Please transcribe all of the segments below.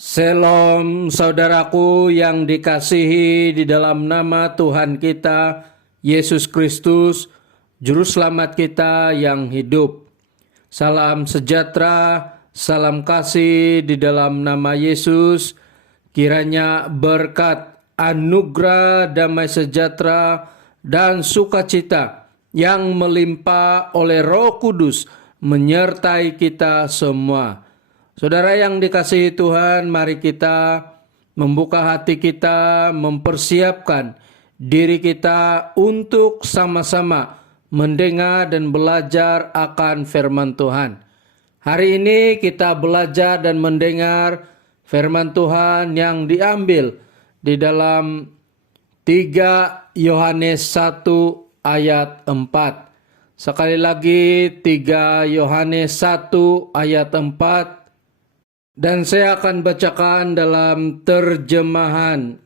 Shalom saudaraku yang dikasihi di dalam nama Tuhan kita, Yesus Kristus, Juru Selamat kita yang hidup. Salam sejahtera, salam kasih di dalam nama Yesus. Kiranya berkat, anugerah, damai sejahtera, dan sukacita yang melimpah oleh Roh Kudus menyertai kita semua. Saudara yang dikasihi Tuhan, mari kita membuka hati kita, mempersiapkan diri kita untuk sama-sama mendengar dan belajar akan firman Tuhan. Hari ini kita belajar dan mendengar firman Tuhan yang diambil di dalam 3 Yohanes 1 ayat 4. Sekali lagi 3 Yohanes 1 ayat 4. Dan saya akan bacakan dalam terjemahan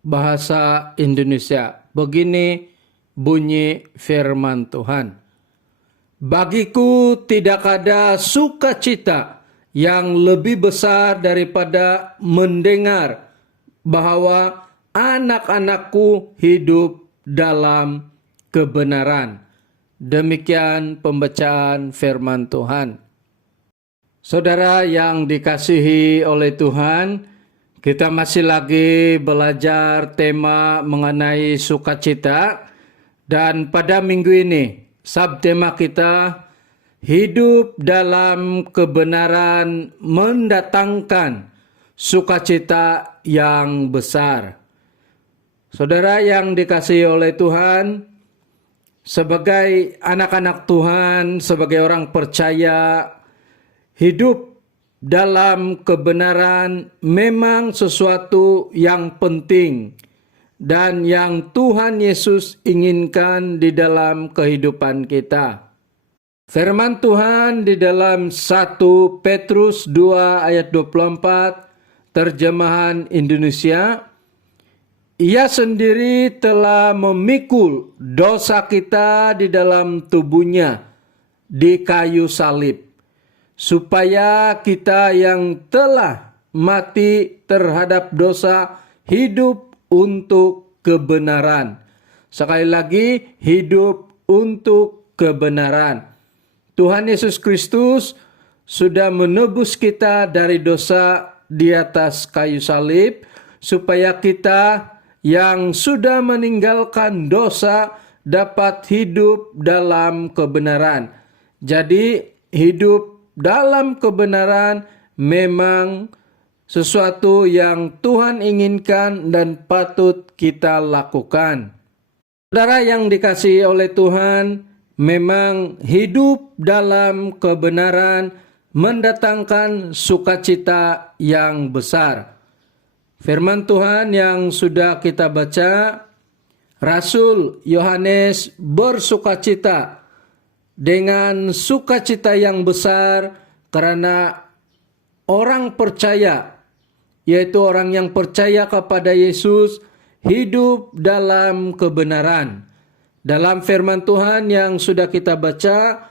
bahasa Indonesia. Begini bunyi firman Tuhan. Bagiku tidak ada sukacita yang lebih besar daripada mendengar bahwa anak-anakku hidup dalam kebenaran. Demikian pembacaan firman Tuhan. Saudara yang dikasihi oleh Tuhan, kita masih lagi belajar tema mengenai sukacita. Dan pada minggu ini, subtema kita, hidup dalam kebenaran mendatangkan sukacita yang besar. Saudara yang dikasihi oleh Tuhan, sebagai anak-anak Tuhan, sebagai orang percaya, hidup dalam kebenaran memang sesuatu yang penting dan yang Tuhan Yesus inginkan di dalam kehidupan kita. Firman Tuhan di dalam 1 Petrus 2 ayat 24 terjemahan Indonesia, Ia sendiri telah memikul dosa kita di dalam tubuhnya di kayu salib, supaya kita yang telah mati terhadap dosa hidup untuk kebenaran. Sekali lagi, hidup untuk kebenaran. Tuhan Yesus Kristus sudah menebus kita dari dosa di atas kayu salib, supaya kita yang sudah meninggalkan dosa dapat hidup dalam kebenaran. Jadi, hidup dalam kebenaran memang sesuatu yang Tuhan inginkan dan patut kita lakukan. Saudara yang dikasihi oleh Tuhan, memang hidup dalam kebenaran mendatangkan sukacita yang besar. Firman Tuhan yang sudah kita baca, Rasul Yohanes bersukacita dengan sukacita yang besar karena orang percaya, yaitu orang yang percaya kepada Yesus, hidup dalam kebenaran. Dalam firman Tuhan yang sudah kita baca,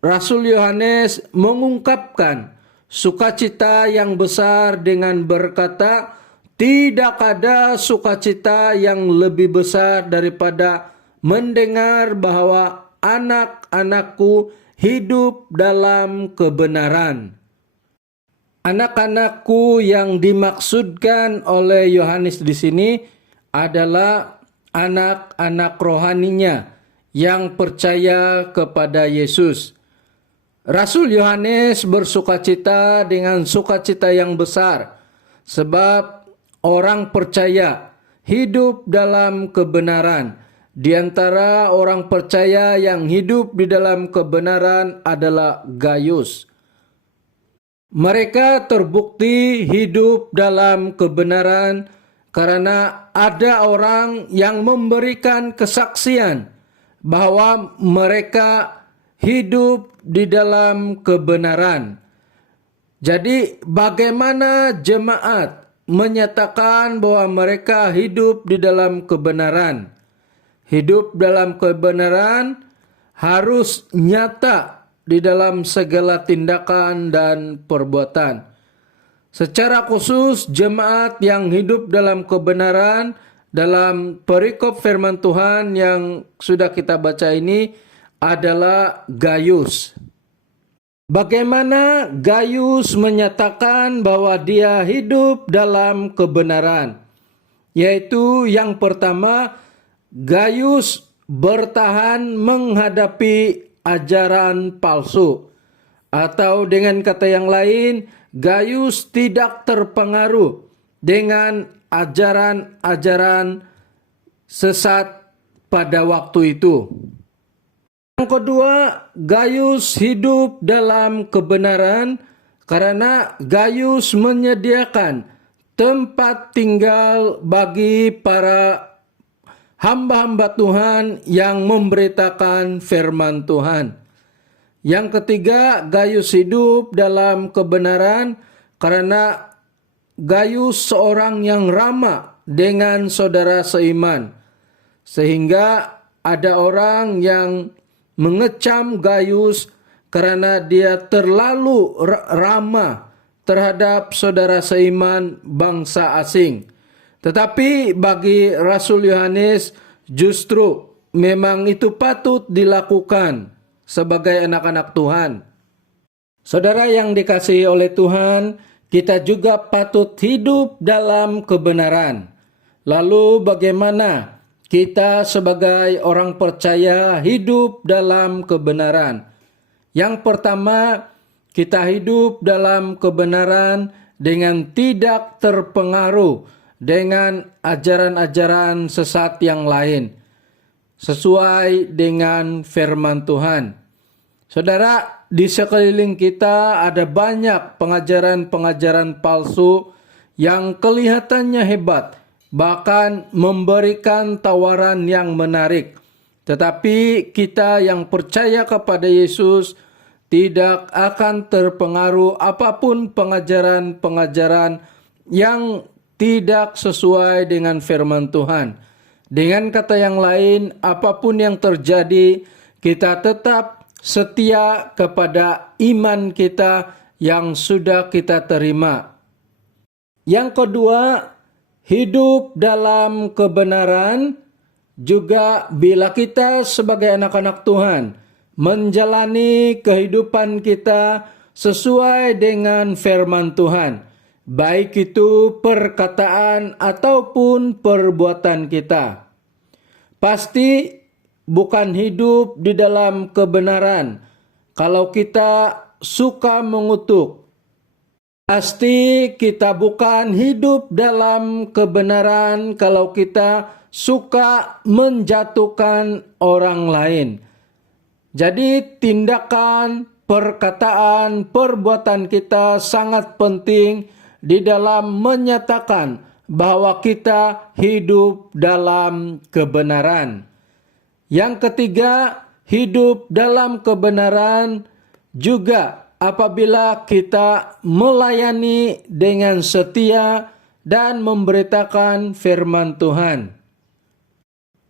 Rasul Yohanes mengungkapkan sukacita yang besar dengan berkata, tidak ada sukacita yang lebih besar daripada mendengar bahwa anak-anakku hidup dalam kebenaran. Anak-anakku yang dimaksudkan oleh Yohanes di sini adalah anak-anak rohaninya yang percaya kepada Yesus. Rasul Yohanes bersukacita dengan sukacita yang besar sebab orang percaya hidup dalam kebenaran. Di antara orang percaya yang hidup di dalam kebenaran adalah Gaius. Mereka terbukti hidup dalam kebenaran karena ada orang yang memberikan kesaksian bahwa mereka hidup di dalam kebenaran. Jadi bagaimana jemaat menyatakan bahwa mereka hidup di dalam kebenaran? Hidup dalam kebenaran harus nyata di dalam segala tindakan dan perbuatan. Secara khusus jemaat yang hidup dalam kebenaran dalam perikop firman Tuhan yang sudah kita baca ini adalah Gayus. Bagaimana Gayus menyatakan bahwa dia hidup dalam kebenaran? Yaitu yang pertama, Gayus bertahan menghadapi ajaran palsu. Atau dengan kata yang lain, Gayus tidak terpengaruh dengan ajaran-ajaran sesat pada waktu itu. Yang kedua, Gayus hidup dalam kebenaran karena Gayus menyediakan tempat tinggal bagi para hamba-hamba Tuhan yang memberitakan firman Tuhan. Yang ketiga, Gayus hidup dalam kebenaran karena Gayus seorang yang ramah dengan saudara seiman. Sehingga ada orang yang mengecam Gayus karena dia terlalu ramah terhadap saudara seiman bangsa asing. Tetapi bagi Rasul Yohanes justru memang itu patut dilakukan sebagai anak-anak Tuhan. Saudara yang dikasihi oleh Tuhan, kita juga patut hidup dalam kebenaran. Lalu bagaimana kita sebagai orang percaya hidup dalam kebenaran? Yang pertama, kita hidup dalam kebenaran dengan tidak terpengaruh dengan ajaran-ajaran sesat yang lain, sesuai dengan firman Tuhan. Saudara, di sekeliling kita ada banyak pengajaran-pengajaran palsu yang kelihatannya hebat, bahkan memberikan tawaran yang menarik. Tetapi kita yang percaya kepada Yesus tidak akan terpengaruh apapun pengajaran-pengajaran yang tidak sesuai dengan firman Tuhan. Dengan kata yang lain, apapun yang terjadi, kita tetap setia kepada iman kita yang sudah kita terima. Yang kedua, hidup dalam kebenaran juga bila kita sebagai anak-anak Tuhan menjalani kehidupan kita sesuai dengan firman Tuhan, baik itu perkataan ataupun perbuatan kita. Pasti bukan hidup di dalam kebenaran kalau kita suka mengutuk. Pasti kita bukan hidup dalam kebenaran kalau kita suka menjatuhkan orang lain. Jadi tindakan, perkataan, perbuatan kita sangat penting di dalam menyatakan bahwa kita hidup dalam kebenaran. Yang ketiga, hidup dalam kebenaran juga apabila kita melayani dengan setia dan memberitakan firman Tuhan.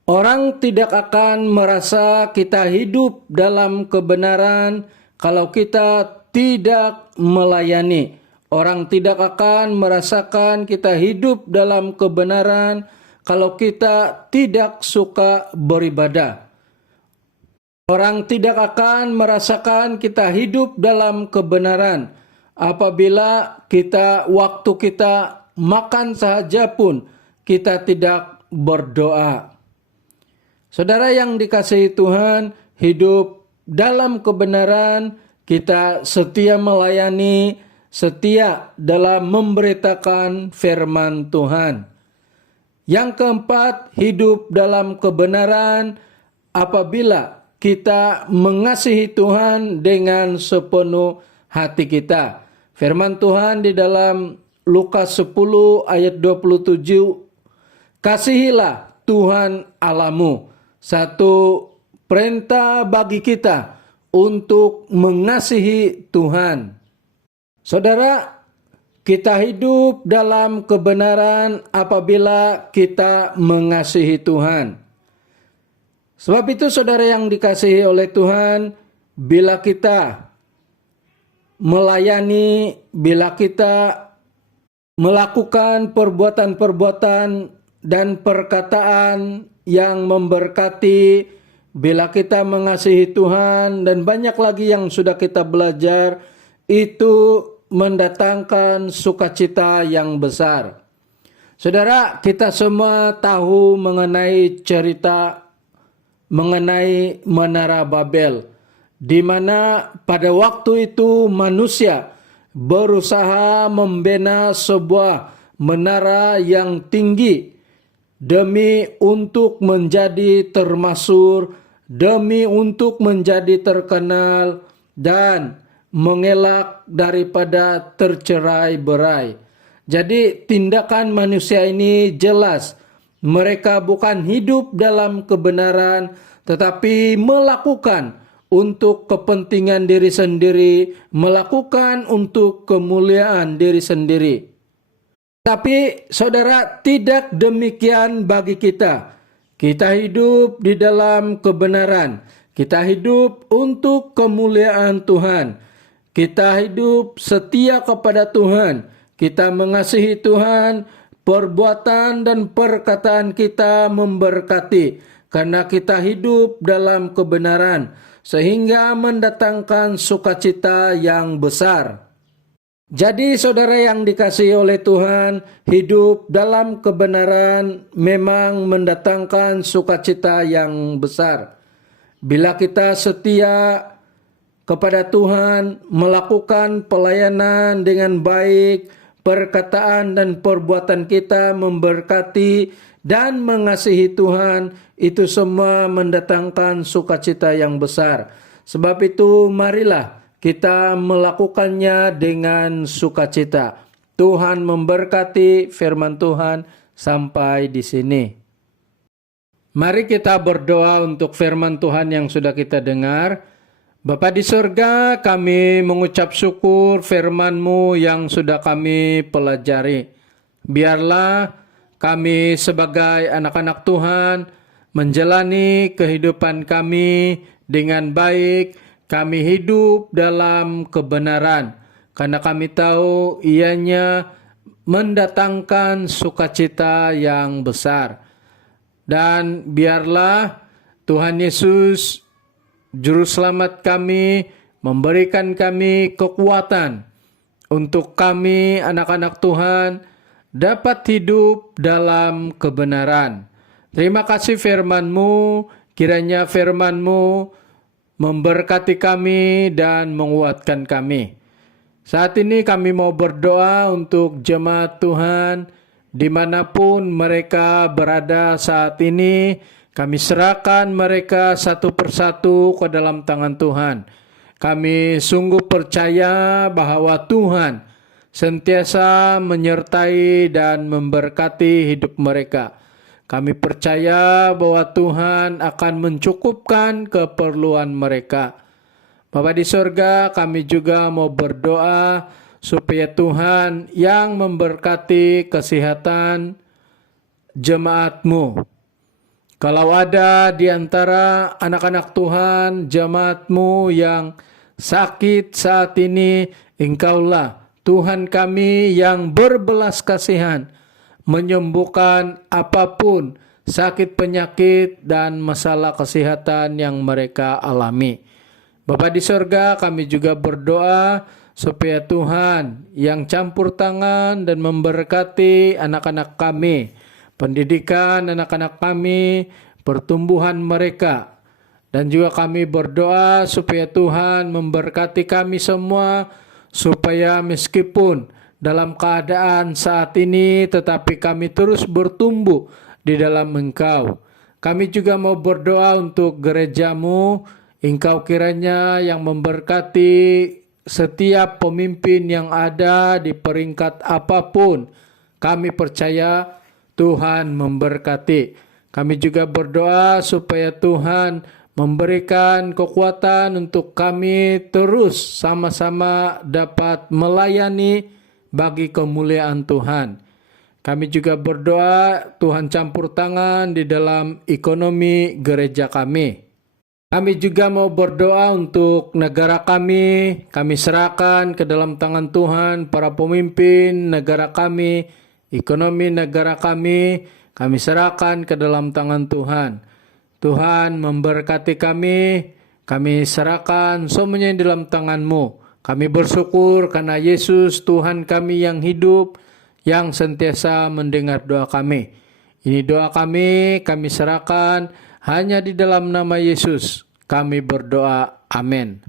Orang tidak akan merasa kita hidup dalam kebenaran kalau kita tidak melayani. Orang tidak akan merasakan kita hidup dalam kebenaran kalau kita tidak suka beribadah. Orang tidak akan merasakan kita hidup dalam kebenaran apabila waktu kita makan saja pun kita tidak berdoa. Saudara yang dikasihi Tuhan, hidup dalam kebenaran, kita setia melayani, setia dalam memberitakan firman Tuhan. Yang keempat, hidup dalam kebenaran apabila kita mengasihi Tuhan dengan sepenuh hati kita. Firman Tuhan di dalam Lukas 10 ayat 27, kasihilah Tuhan Allahmu. Satu perintah bagi kita untuk mengasihi Tuhan. Saudara, kita hidup dalam kebenaran apabila kita mengasihi Tuhan. Sebab itu saudara yang dikasihi oleh Tuhan, bila kita melayani, bila kita melakukan perbuatan-perbuatan dan perkataan yang memberkati bila kita mengasihi Tuhan, dan banyak lagi yang sudah kita belajar, itu mendatangkan sukacita yang besar. Saudara, kita semua tahu mengenai cerita mengenai Menara Babel, di mana pada waktu itu manusia berusaha membina sebuah menara yang tinggi demi untuk menjadi termasyhur, demi untuk menjadi terkenal, dan mengelak daripada tercerai-berai. Jadi tindakan manusia ini jelas, mereka bukan hidup dalam kebenaran, tetapi melakukan untuk kepentingan diri sendiri, melakukan untuk kemuliaan diri sendiri. Tapi saudara, tidak demikian bagi kita. Kita hidup di dalam kebenaran. Kita hidup untuk kemuliaan Tuhan. Kita hidup setia kepada Tuhan. Kita mengasihi Tuhan. Perbuatan dan perkataan kita memberkati, karena kita hidup dalam kebenaran, sehingga mendatangkan sukacita yang besar. Jadi saudara yang dikasihi oleh Tuhan, hidup dalam kebenaran memang mendatangkan sukacita yang besar. Bila kita setia kepada Tuhan, melakukan pelayanan dengan baik, perkataan dan perbuatan kita memberkati dan mengasihi Tuhan, itu semua mendatangkan sukacita yang besar. Sebab itu marilah kita melakukannya dengan sukacita. Tuhan memberkati. Firman Tuhan sampai di sini. Mari kita berdoa untuk firman Tuhan yang sudah kita dengar. Bapa di surga, kami mengucap syukur firman-Mu yang sudah kami pelajari. Biarlah kami sebagai anak-anak Tuhan menjalani kehidupan kami dengan baik. Kami hidup dalam kebenaran, karena kami tahu ianya mendatangkan sukacita yang besar. Dan biarlah Tuhan Yesus, Juru Selamat kami, memberikan kami kekuatan untuk kami anak-anak Tuhan dapat hidup dalam kebenaran. Terima kasih firman-Mu, kiranya firman-Mu memberkati kami dan menguatkan kami. Saat ini kami mau berdoa untuk jemaat Tuhan dimanapun mereka berada saat ini. Kami serahkan mereka satu persatu ke dalam tangan Tuhan. Kami sungguh percaya bahwa Tuhan sentiasa menyertai dan memberkati hidup mereka. Kami percaya bahwa Tuhan akan mencukupkan keperluan mereka. Bapa di surga, kami juga mau berdoa supaya Tuhan yang memberkati kesehatan jemaat-Mu. Kalau ada di antara anak-anak Tuhan, jemaat-Mu yang sakit saat ini, Engkaulah Tuhan kami yang berbelas kasihan, menyembuhkan apapun sakit penyakit dan masalah kesehatan yang mereka alami. Bapa di surga, kami juga berdoa supaya Tuhan yang campur tangan dan memberkati anak-anak kami, pendidikan anak-anak kami, pertumbuhan mereka. Dan juga kami berdoa supaya Tuhan memberkati kami semua, supaya meskipun dalam keadaan saat ini, tetapi kami terus bertumbuh di dalam Engkau. Kami juga mau berdoa untuk gereja-Mu. Engkau kiranya yang memberkati setiap pemimpin yang ada di peringkat apapun. Kami percaya Tuhan memberkati. Kami juga berdoa supaya Tuhan memberikan kekuatan untuk kami terus sama-sama dapat melayani bagi kemuliaan Tuhan. Kami juga berdoa Tuhan campur tangan di dalam ekonomi gereja kami. Kami juga mau berdoa untuk negara kami serahkan ke dalam tangan Tuhan, para pemimpin negara kami, ekonomi negara kami serahkan ke dalam tangan Tuhan. Tuhan memberkati kami serahkan semuanya di dalam tangan-Mu. Kami bersyukur karena Yesus Tuhan kami yang hidup, yang sentiasa mendengar doa kami. Ini doa kami serahkan hanya di dalam nama Yesus. Kami berdoa, amin.